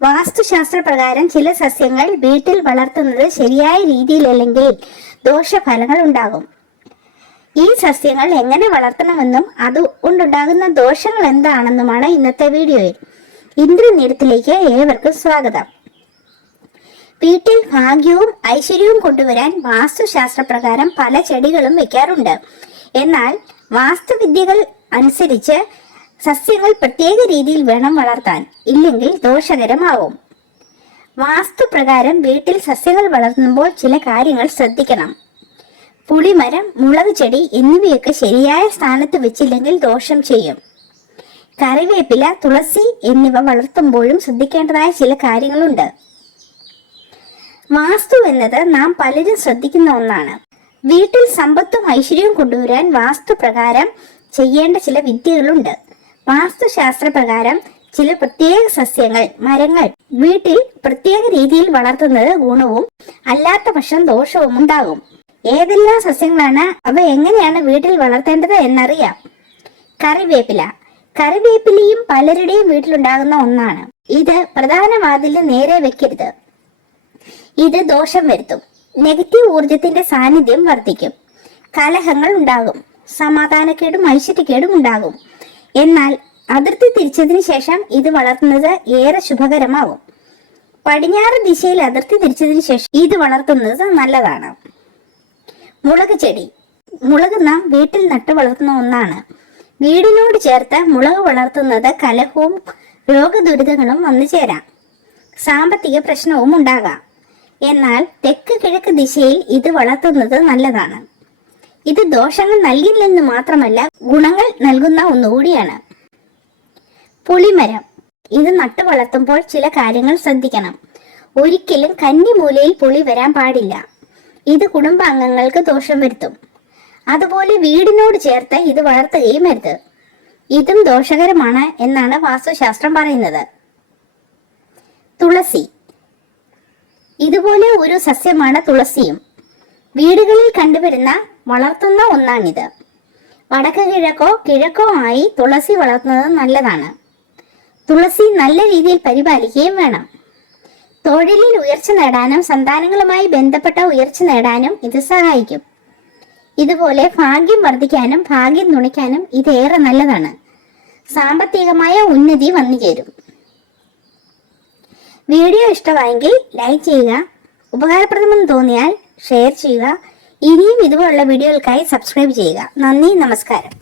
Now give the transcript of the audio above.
വാസ്തുശാസ്ത്രപ്രകാരം ചില സസ്യങ്ങൾ വീട്ടിൽ വളർത്തുന്നത് ശരിയായ രീതിയിലല്ലെങ്കിൽ ദോഷഫലങ്ങൾ ഉണ്ടാകും. ഈ സസ്യങ്ങൾ എങ്ങനെ വളർത്തണമെന്നും അതുകൊണ്ടുണ്ടാകുന്ന ദോഷങ്ങൾ എന്താണെന്നുമാണ് ഇന്നത്തെ വീഡിയോയിൽ. ഇന്ദ്രനീരത്തിലേക്ക് ഏവർക്കും സ്വാഗതം. വീട്ടിൽ ഭാഗ്യവും ഐശ്വര്യവും കൊണ്ടുവരാൻ വാസ്തുശാസ്ത്രപ്രകാരം പല ചെടികളും വെക്കാറുണ്ട്. എന്നാൽ വാസ്തുവിദ്യകൾ അനുസരിച്ച് സസ്യങ്ങൾ പ്രത്യേക രീതിയിൽ വേണം വളർത്താൻ, ഇല്ലെങ്കിൽ ദോഷകരമാവും. വാസ്തുപ്രകാരം വീട്ടിൽ സസ്യങ്ങൾ വളർത്തുമ്പോൾ ചില കാര്യങ്ങൾ ശ്രദ്ധിക്കണം. പുളിമരം, മുളക് ചെടി എന്നിവയൊക്കെ ശരിയായ സ്ഥാനത്ത് വെച്ചില്ലെങ്കിൽ ദോഷം ചെയ്യും. കറിവേപ്പില, തുളസി എന്നിവ വളർത്തുമ്പോഴും ശ്രദ്ധിക്കേണ്ടതായ ചില കാര്യങ്ങളുണ്ട്. വാസ്തു എന്നത് നാം പലരും ശ്രദ്ധിക്കുന്ന ഒന്നാണ്. വീട്ടിൽ സമ്പത്തും ഐശ്വര്യവും കൊണ്ടുവരാൻ വാസ്തുപ്രകാരം ചെയ്യേണ്ട ചില വിദ്യകളുണ്ട്. വാസ്തുശാസ്ത്രപ്രകാരം ചില പ്രത്യേക സസ്യങ്ങൾ, മരങ്ങൾ വീട്ടിൽ പ്രത്യേക രീതിയിൽ വളർത്തുന്നത് ഗുണവും അല്ലാത്ത പക്ഷം ദോഷവും ഉണ്ടാകും. ഏതെല്ലാം സസ്യങ്ങളാണ്, അവ എങ്ങനെയാണ് വീട്ടിൽ വളർത്തേണ്ടത് എന്നറിയാം. കറിവേപ്പിലയും പലരുടെയും വീട്ടിലുണ്ടാകുന്ന ഒന്നാണ്. ഇത് പ്രധാന വാതിലിന് നേരെ വെക്കരുത്. ഇത് ദോഷം വരുത്തും. നെഗറ്റീവ് ഊർജത്തിന്റെ സാന്നിധ്യം വർദ്ധിക്കും. കലഹങ്ങൾ ഉണ്ടാകും. സമാധാനക്കേടും ഐശ്വര്യക്കേടും ഉണ്ടാകും. എന്നാൽ അതിർത്തി തിരിച്ചതിന് ശേഷം ഇത് വളർത്തുന്നത് ഏറെ ശുഭകരമാകും. പടിഞ്ഞാറ് ദിശയിൽ അതിർത്തി തിരിച്ചതിന് ശേഷം ഇത് വളർത്തുന്നത് നല്ലതാണ്. മുളക് ചെടി. മുളക് നാം വീട്ടിൽ നട്ടു വളർത്തുന്ന ഒന്നാണ്. വീടിനോട് ചേർത്ത് മുളക് വളർത്തുന്നത് കലഹവും രോഗദുരിതങ്ങളും വന്നു ചേരാം. സാമ്പത്തിക പ്രശ്നവും ഉണ്ടാകാം. എന്നാൽ തെക്ക് കിഴക്ക് ദിശയിൽ ഇത് വളർത്തുന്നത് നല്ലതാണ്. ഇത് ദോഷങ്ങൾ നൽകില്ലെന്ന് മാത്രമല്ല, ഗുണങ്ങൾ നൽകുന്ന ഒന്നുകൂടിയാണ്. പുളിമരം. ഇത് നട്ടു വളർത്തുമ്പോൾ ചില കാര്യങ്ങൾ ശ്രദ്ധിക്കണം. ഒരിക്കലും കന്നിമൂലയിൽ പുളി വരാൻ പാടില്ല. ഇത് കുടുംബാംഗങ്ങൾക്ക് ദോഷം വരുത്തും. അതുപോലെ വീടിനോട് ചേർത്ത് ഇത് വളർത്തുകയും അരുത്. ഇതും ദോഷകരമാണ് എന്നാണ് വാസ്തുശാസ്ത്രം പറയുന്നത്. തുളസി. ഇതുപോലെ ഒരു സസ്യമാണ് തുളസിയും. വീടുകളിൽ കണ്ടുവരുന്ന വളർത്തുന്ന ഒന്നാണിത്. വടക്ക് കിഴക്കോ ആയി തുളസി വളർത്തുന്നത് നല്ലതാണ്. തുളസി നല്ല രീതിയിൽ പരിപാലിക്കുകയും വേണം. തൊഴിലിൽ ഉയർച്ച നേടാനും സന്താനങ്ങളുമായി ബന്ധപ്പെട്ട ഉയർച്ച നേടാനും ഇത് സഹായിക്കും. ഇതുപോലെ ഭാഗ്യം വർദ്ധിക്കാനും ഭാഗ്യം നുണയ്ക്കാനും ഇതേറെ നല്ലതാണ്. സാമ്പത്തികമായ ഉന്നതി വന്നു ചേരും. വീഡിയോ ഇഷ്ടമായെങ്കിൽ ലൈക്ക് ചെയ്യുക. ഉപകാരപ്രദമെന്ന് തോന്നിയാൽ ഷെയർ ചെയ്യുക. ഇനിയും ഇതുപോലുള്ള വീഡിയോകൾക്കായി സബ്സ്ക്രൈബ് ചെയ്യുക. നന്ദി, നമസ്കാരം.